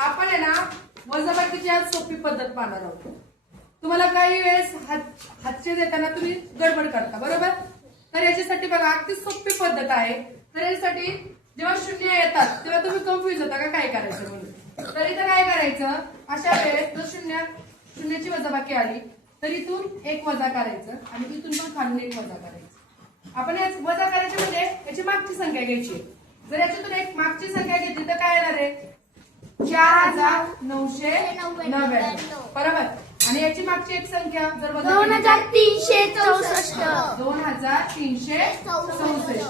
आपण आहे ना वजाबाकीची आज सोपी पद्धत पाहणार आहोत. तुम्हाला काही वेळेस हातचे देताना तुम्ही गडबड करता बरोबर. तर याच्यासाठी बघा अगदी सोपी पद्धत आहे. तर यासाठी जेव्हा शून्य येतात तेव्हा तुम्ही कन्फ्युज होता का काय करायचं म्हणून. तर इथं काय करायचं, अशा वेळेस जर शून्याची वजाबाकी आली तर इथून एक वजा करायचं आणि इथून पण खालून एक वजा करायचं. आपण याच वजा करायचं म्हणजे याची मागची संख्या घ्यायची. जर याच्यातून एक मागची संख्या घेतली तर काय येणार आहे 4999 बरोबर. आणि याची मागची एक संख्या जर 2364 2364.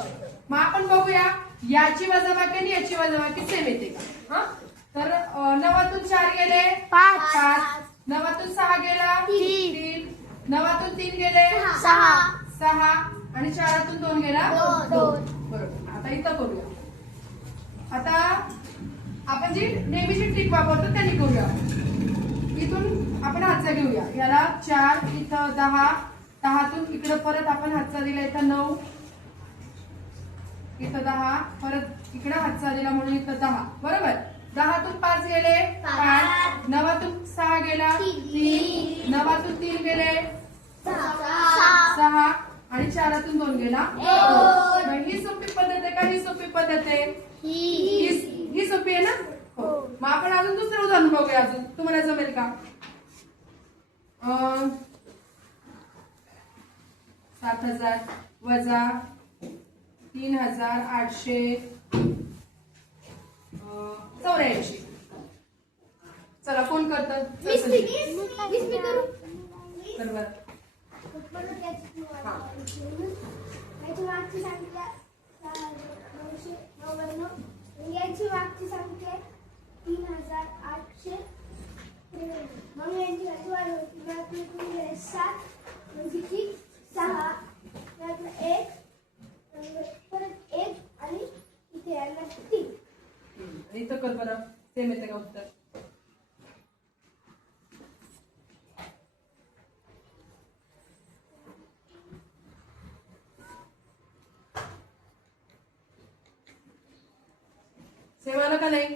मग आपण बघूया याची वजाबाकी आणि याची वजाबाकी सेम येते का. हा तर 9तून 4 गेले 5, 9तून 6 गेला 3, 9तून 3 गेले 6 आणि 4तून 2 गेला 2 बरोबर. आता इथं करूया. आता आपण जी नेहमीची ट्रिक वापरतो त्यांनी करूया. इथून आपण हातचा घेऊया. याला 4 इथं 10, 10तून इकडे परत आपण हातचा दिला इथं 9, इथं 10 परत इकडे हातचा दिला म्हणून इथं 10 बरोबर. 10तून 5 गेले 5, 9तून 6 गेला 3, 9तून 3 गेले 6 आणि 4तून 2 गेला 2. ही सोपी पद्धत आहे का ही सोपी पद्धत आहे. ही सोपी आहे ना. हो. मग आपण अजून दुसरं उदाहरण बघूया. अजून तुम्हाला जमेल का. 7000 वजा 3884. चला कोण करतात बरोबर. याची मागची संख्या 3800. मग यांची वाढवली 7 म्हणजे 6 1 परत 1 आणि इथे यायला 3. इथं कर बरं सेम येते का उत्तर. सेम आलं का नाही.